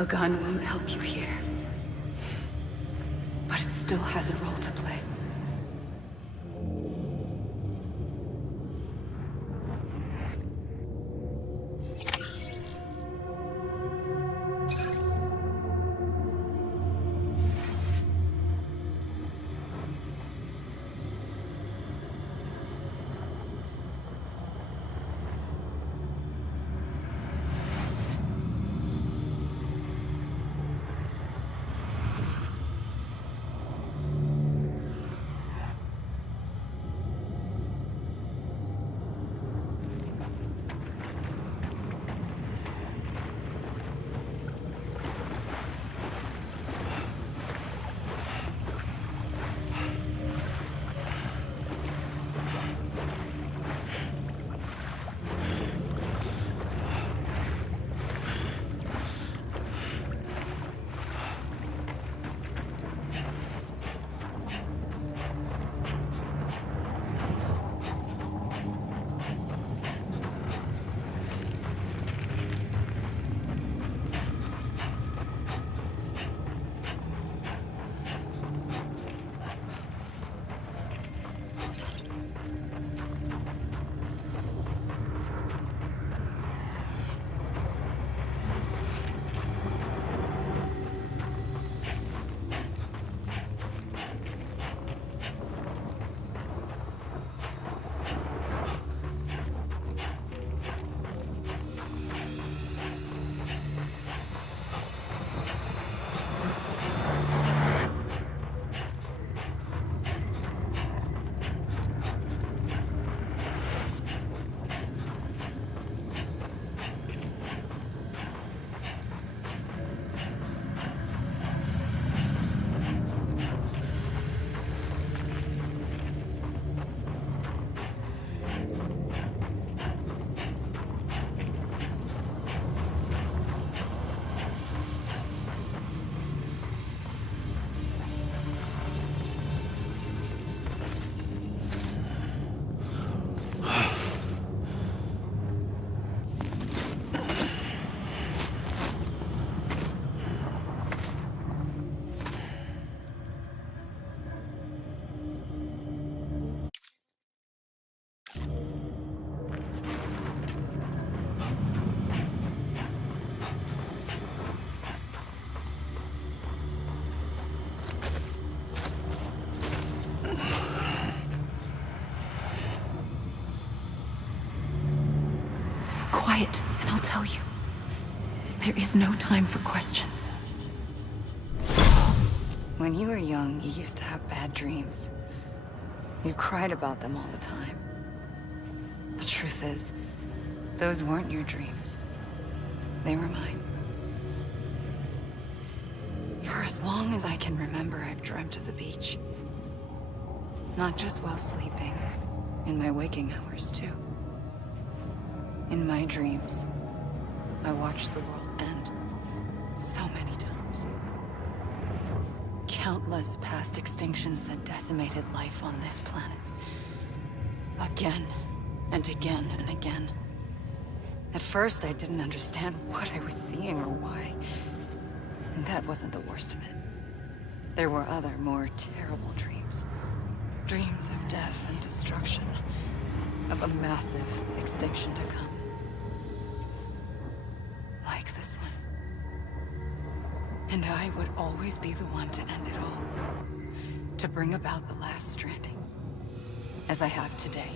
A gun won't help you here. But it still has a role to play. Quiet, and I'll tell you. There is no time for questions. When you were young, you used to have bad dreams. You cried about them all the time. The truth is, those weren't your dreams. They were mine. For as long as I can remember, I've dreamt of the beach. Not just while sleeping, in my waking hours too. In my dreams, I watched the world end so many times. Countless past extinctions that decimated life on this planet. Again, and again, and again. At first, I didn't understand what I was seeing or why. And that wasn't the worst of it. There were other, more terrible dreams. Dreams of death and destruction. Of a massive extinction to come. Like this one. And I would always be the one to end it all. To bring about the last stranding. As I have today.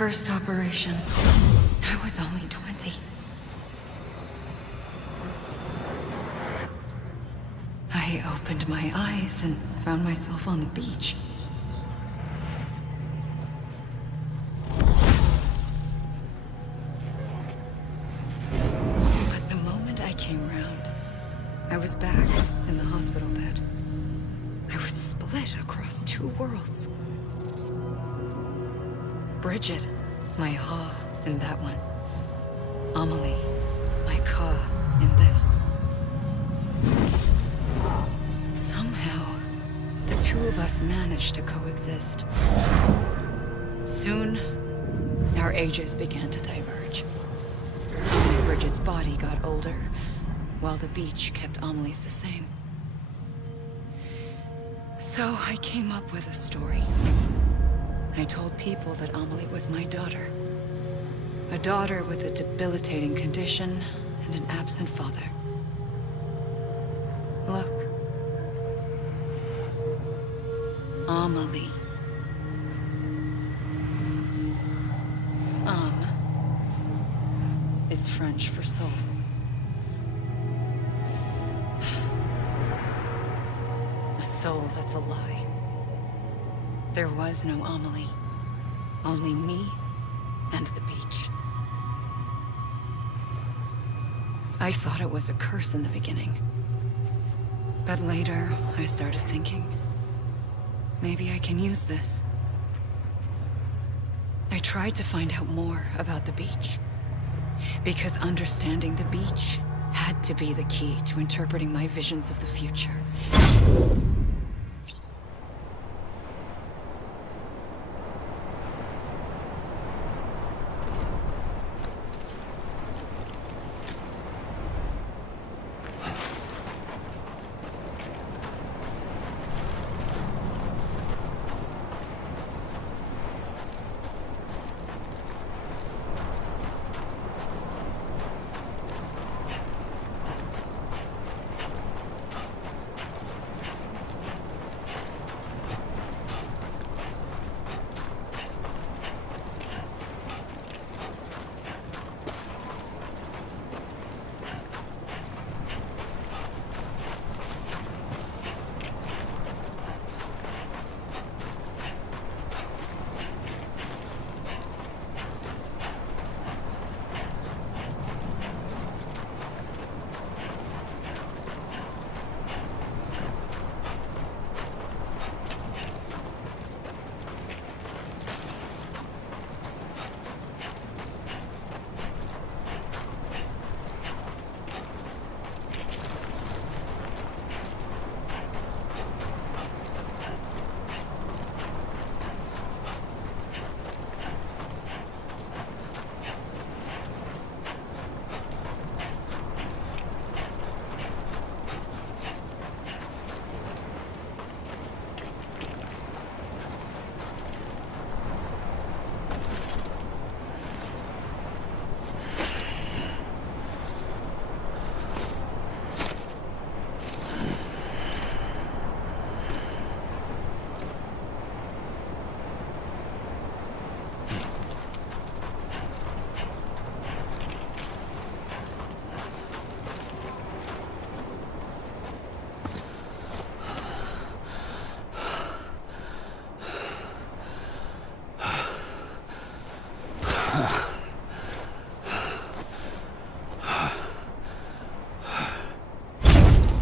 first operation, I was only 20. I opened my eyes and found myself on the beach. But the moment I came round, I was back in the hospital bed. I was split across two worlds. Bridget, my Ha in that one. Amelie, my Ka in this. Somehow, the two of us managed to coexist. Soon, our ages began to diverge. Bridget's body got older, while the beach kept Amelie's the same. So I came up with a story. I told people that Amelie was my daughter. A daughter with a debilitating condition and an absent father. Look. Amelie. Is French for soul. A soul that's a lie. There was no Amelie. Only me and the beach. I thought it was a curse in the beginning. But later, I started thinking, maybe I can use this. I tried to find out more about the beach. Because understanding the beach had to be the key to interpreting my visions of the future.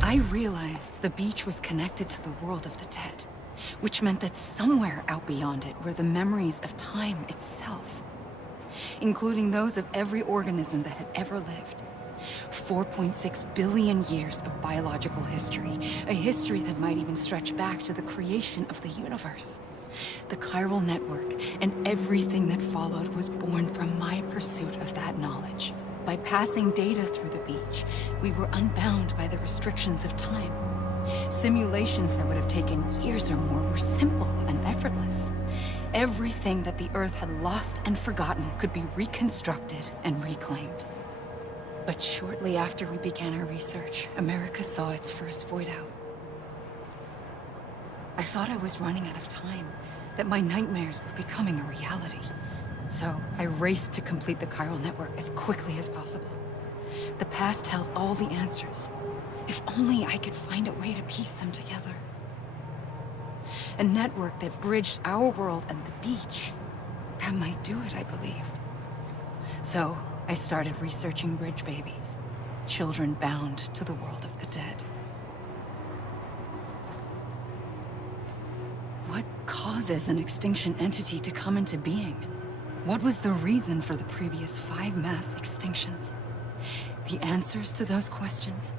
I realized the beach was connected to the world of the dead, which meant that somewhere out beyond it were the memories of time itself, including those of every organism that had ever lived. 4.6 billion years of biological history, a history that might even stretch back to the creation of the universe. The chiral network and everything that followed was born from my pursuit of that knowledge. By passing data through the beach, we were unbound by the restrictions of time. Simulations that would have taken years or more were simple and effortless. Everything that the Earth had lost and forgotten could be reconstructed and reclaimed. But shortly after we began our research, America saw its first void out. I thought I was running out of time, that my nightmares were becoming a reality. So I raced to complete the chiral network as quickly as possible. The past held all the answers. If only I could find a way to piece them together. A network that bridged our world and the beach. That might do it, I believed. So I started researching bridge babies. Children bound to the world of the dead. What causes an extinction entity to come into being? What was the reason for the previous 5 mass extinctions? The answers to those questions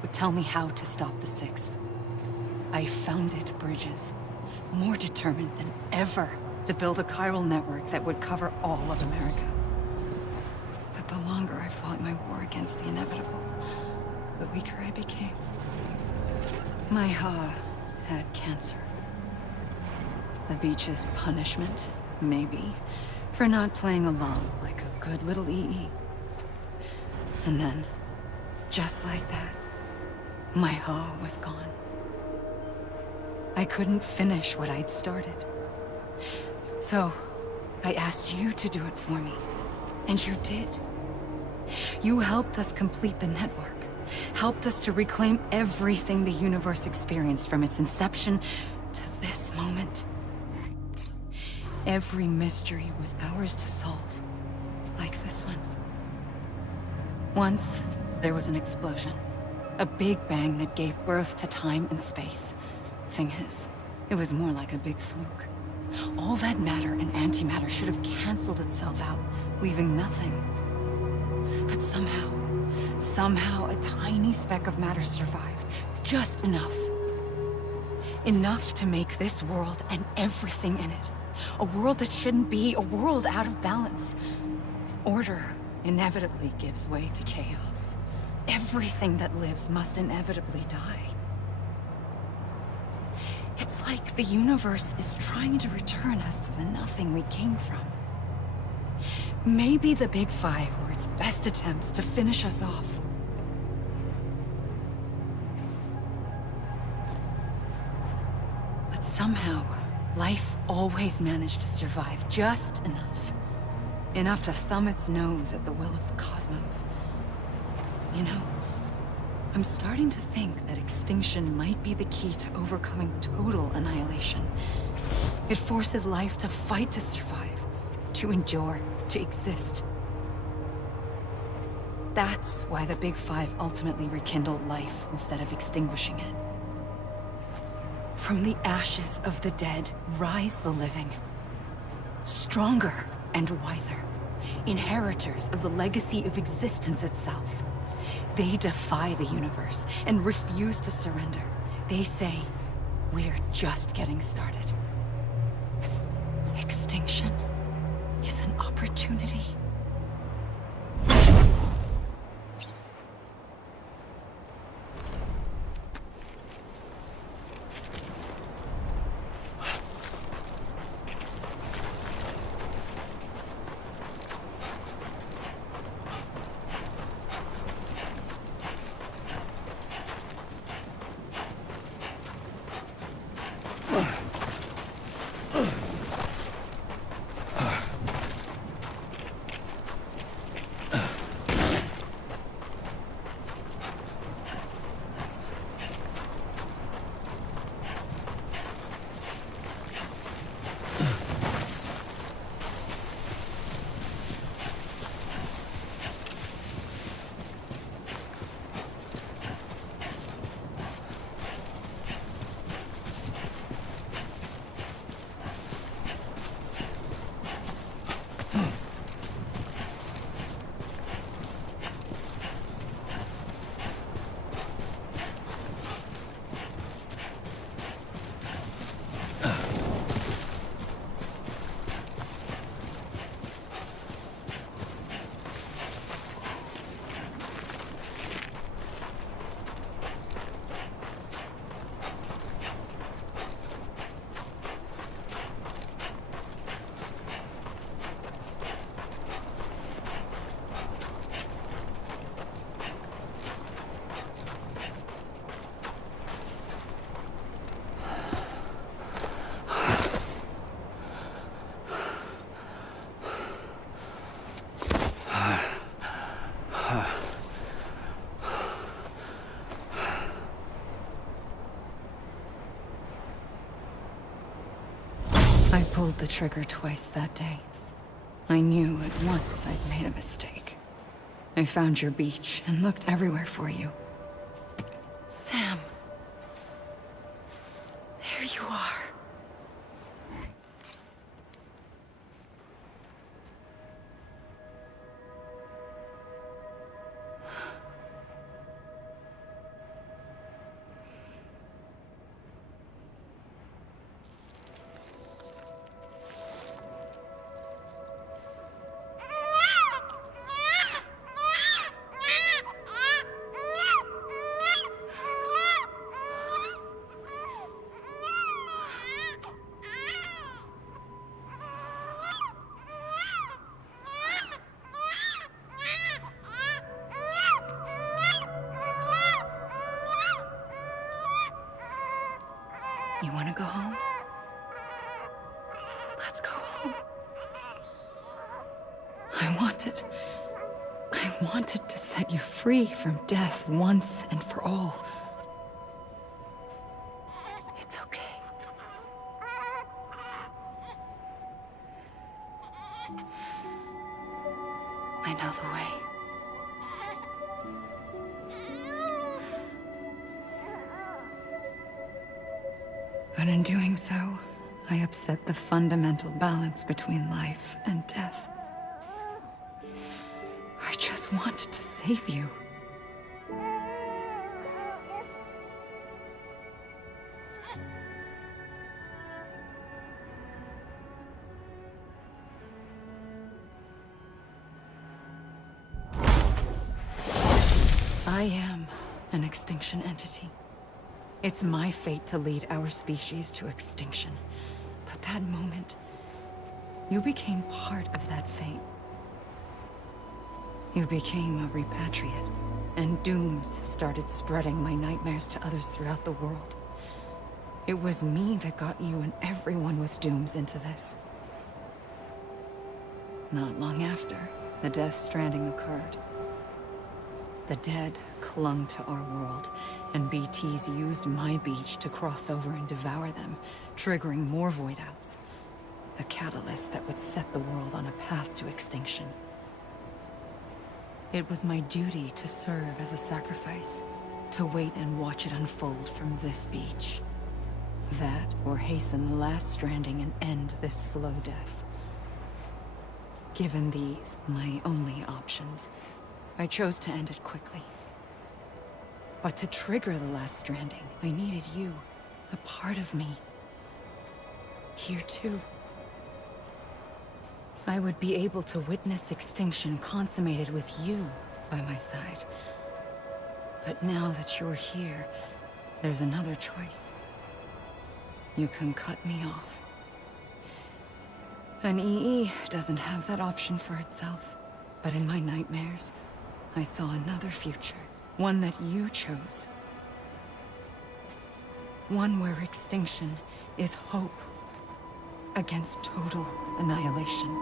would tell me how to stop the 6th. I founded bridges, more determined than ever to build a chiral network that would cover all of America. But the longer I fought my war against the inevitable, the weaker I became. My Ha had cancer. The beach's punishment, maybe, for not playing along like a good little EE. And then, just like that, my Ha was gone. I couldn't finish what I'd started. So, I asked you to do it for me. And you did. You helped us complete the network. Helped us to reclaim everything the universe experienced from its inception to this moment. Every mystery was ours to solve. Like this one. Once, there was an explosion. A big bang that gave birth to time and space. Thing is, it was more like a big fluke. All that matter and antimatter should have canceled itself out, leaving nothing. But somehow a tiny speck of matter survived. Just enough. Enough to make this world and everything in it. A world that shouldn't be, a world out of balance. Order inevitably gives way to chaos. Everything that lives must inevitably die. It's like the universe is trying to return us to the nothing we came from. Maybe the Big Five were its best attempts to finish us off. But somehow, life always managed to survive just enough. Enough to thumb its nose at the will of the cosmos. You know, I'm starting to think that extinction might be the key to overcoming total annihilation. It forces life to fight to survive, to endure, to exist. That's why the Big Five ultimately rekindled life instead of extinguishing it. From the ashes of the dead rise the living. Stronger and wiser. Inheritors of the legacy of existence itself. They defy the universe and refuse to surrender. They say, we're just getting started. Extinction is an opportunity. I pulled the trigger twice that day. I knew at once I'd made a mistake. I found your beach and looked everywhere for you. Sam. There you are. You want to go home? Let's go home. I wanted to set you free from death once and for all. It's okay. I know the way. But in doing so, I upset the fundamental balance between life and death. I just wanted to save you. I am an extinction entity. It's my fate to lead our species to extinction. But that moment, you became part of that fate. You became a repatriate, and dooms started spreading my nightmares to others throughout the world. It was me that got you and everyone with dooms into this. Not long after, the Death Stranding occurred. The dead clung to our world, and BTs used my beach to cross over and devour them, triggering more void outs. A catalyst that would set the world on a path to extinction. It was my duty to serve as a sacrifice, to wait and watch it unfold from this beach. That, or hasten the last stranding and end this slow death. Given these, my only options, I chose to end it quickly. But to trigger the last stranding, I needed you, a part of me. Here too. I would be able to witness extinction consummated with you by my side. But now that you're here, there's another choice. You can cut me off. An EE doesn't have that option for itself. But in my nightmares, I saw another future. One that you chose. One where extinction is hope against total annihilation.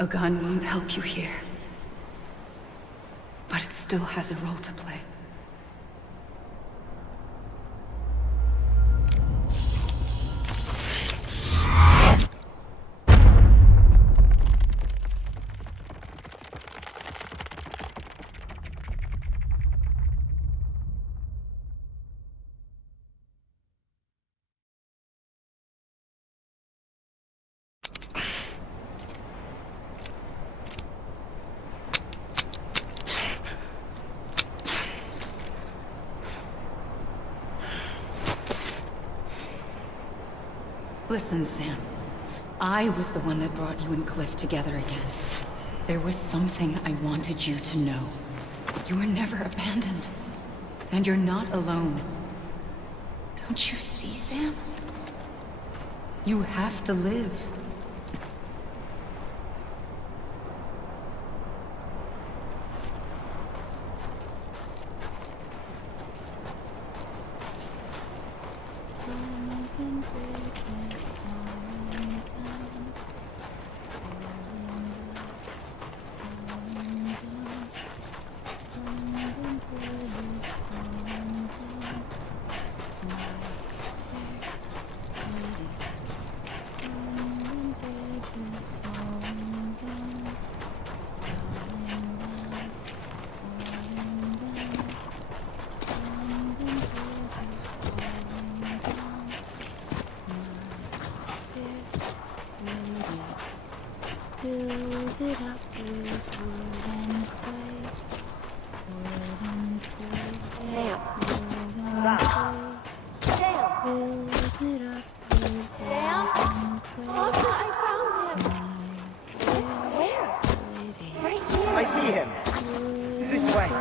A gun won't help you here. But it still has a role to play. Listen, Sam. I was the one that brought you and Cliff together again. There was something I wanted you to know. You were never abandoned. And you're not alone. Don't you see, Sam? You have to live. I see him. This way. Oh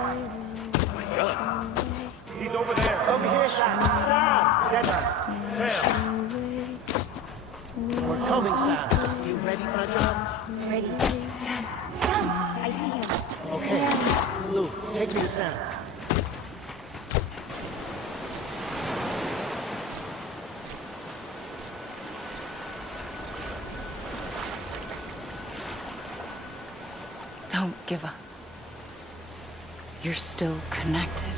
my God. He's over there. Over here, Sam. Sam. We're coming, Sam. You ready for a job? Ready. Sam. Sam. I see him. Okay. Lou, take me to Sam. Don't give up. You're still connected.